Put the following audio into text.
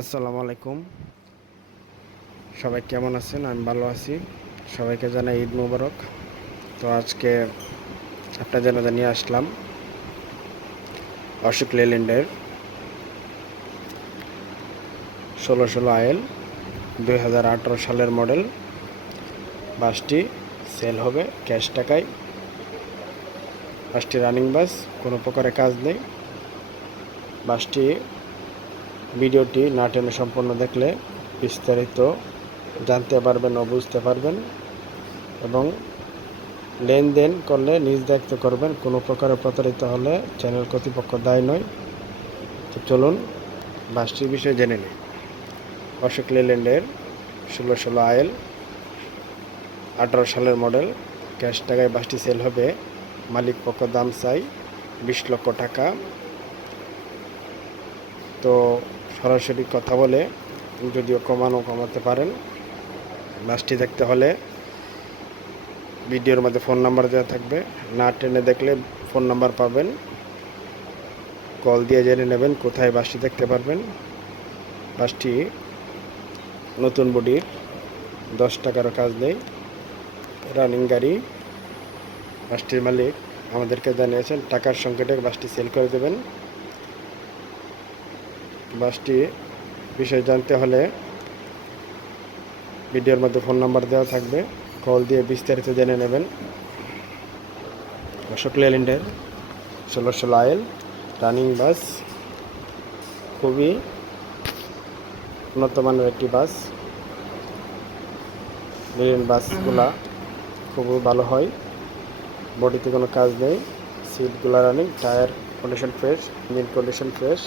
আসসালামু আলাইকুম। সবাই কেমন আছেন? আমি ভালো আছি। সবাইকে জানাই ঈদ মোবারক। তো আজকে আপনাদের মাঝে নিয়ে আসলাম অশোক লেল্যান্ডের 16 আইএল 2018 সালের মডেল। বাসটি সেল হবে ক্যাশ টাকায়। বাসটি রানিং বাস, কোনো প্রকারের কাজ নেই। বাসটি ভিডিওটি না টেনে সম্পূর্ণ দেখলে বিস্তারিত জানতে পারবেন ও বুঝতে পারবেন, এবং লেনদেন করলে নিজ দায়িত্ব করবেন। কোনো প্রকারে প্রতারিত হলে চ্যানেল কর্তৃপক্ষ দায়ী নয়। তো চলুন বাসটির বিষয়ে জেনে নিই। অশোক লেল্যান্ডের 16 আইএল 18 সালের মডেল। ক্যাশ টাকায় বাসটি সেল হবে। মালিক পক্ষ দাম চাই 20 লক্ষ টাকা। তো সরাসরি কথা বলে যদিও কমাতে পারেন। বাসটি দেখতে হলে ভিডিওর মধ্যে ফোন নাম্বার দেওয়া থাকবে, না টেনে দেখলে ফোন নাম্বার পাবেন, কল দিয়ে জেনে নেবেন কোথায় বাসটি দেখতে পারবেন। বাসটি নতুন বডির, 10 টাকারও কাজ নেই, রানিং গাড়ি। বাসটির মালিক আমাদেরকে জানিয়েছেন টাকার সংকটে বাসটি সেল করে দেবেন। বাসটি বিষয় জানতে হলে ভিডিওর মধ্যে ফোন নাম্বার দেওয়া থাকবে, কল দিয়ে বিস্তারিত জেনে নেবেন। অশোক লেল্যান্ডের 16 আইএল রানিং বাস, খুবই উন্নত মানের একটি বাস। লেল্যান্ড বাসগুলা খুবই ভালো হয়। বডিতে কোনো কাজ নেই, সিটগুলো running, tyre condition fresh, engine condition fresh.